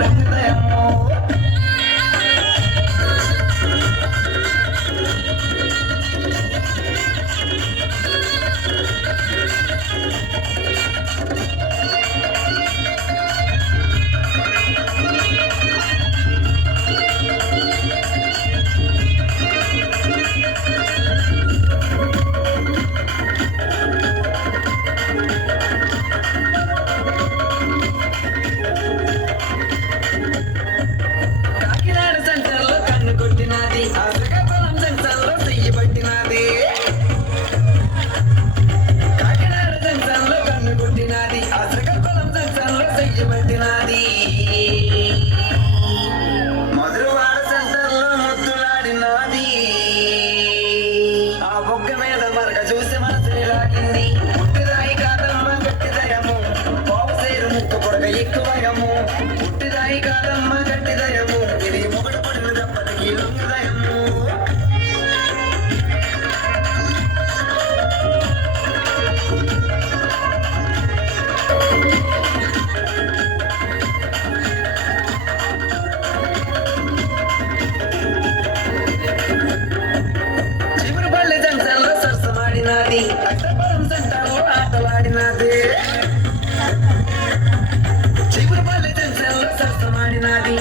లొంగుదయము మధురవాడ సెంటర్లో ముద్దులాడినది ఆ బొగ్గ మీద మరక చూసి మనసు లాగింది పుట్టిదాయి కాదమ్మ గట్టిదయము బాబు సేరు ముక్కు పొడగ ఎక్కువయము పుట్టిదాయి కాదమ్మ గట్టిదయము ఇది మొగడు పడిన దప్పటికి లొంగుదయము అష్టపరం సెంటర్లో ఆటలాడినది చిగురుపల్లి జంక్షన్లో సరసమాడినది